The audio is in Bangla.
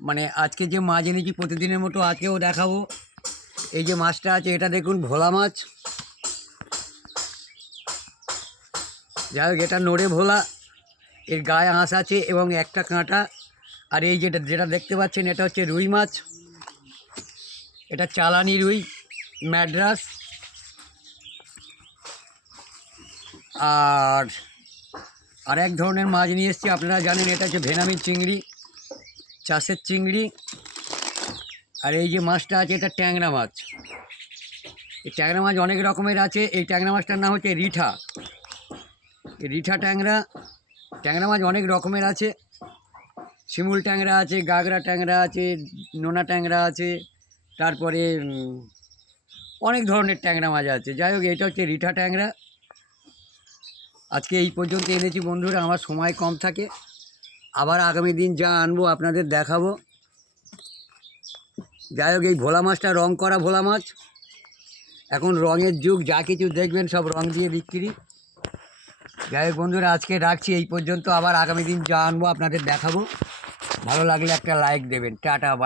মানে আজকে যে মাছ এনেছি প্রতিদিনের মতো আজকেও দেখাবো। এই যে মাছটা আছে এটা দেখুন ভোলা মাছ, যাই হোক এটা নড়ে ভোলা, এর গায়ে আঁশ আছে এবং একটা কাঁটা। আর এই যেটা যেটা দেখতে পাচ্ছেন এটা হচ্ছে রুই মাছ, এটা চালানি রুই ম্যাড্রাস। আর আরেক ধরনের মাছ নিয়ে এসেছি, আপনারা জানেন এটা হচ্ছে ভেনামি চিংড়ি, চাষের চিংড়ি। আর এই যে মাছটা আছে এটা ট্যাংরা মাছ। এই ট্যাংরা মাছ অনেক রকমের আছে, এই ট্যাংরা মাছটার নাম হচ্ছে রিঠা। এই রিঠা ট্যাংরা, ট্যাংরা মাছ অনেক রকমের আছে, শিমুল ট্যাংরা আছে, গাগরা ট্যাংরা আছে, নোনা ট্যাংরা আছে, তারপরে অনেক ধরনের ট্যাংরা মাছ আছে। যাই হোক এটা হচ্ছে রিঠা ট্যাংরা। আজকে এই পর্যন্ত এনেছি বন্ধুরা, আমার সময় কম থাকে, আবার আগামী দিন যা আনবো আপনাদের দেখাবো। যাই হোক এই ভোলা মাছটা রং করা ভোলা মাছ, এখন রঙের যুগ, যা কিছু দেখবেন সব রং দিয়ে বিক্রি। যাই হোক বন্ধুরা আজকে রাখছি এই পর্যন্ত, আবার আগামী দিন যা আনবো আপনাদের দেখাবো। ভালো লাগলে একটা লাইক দেবেন। টাটা, বাই।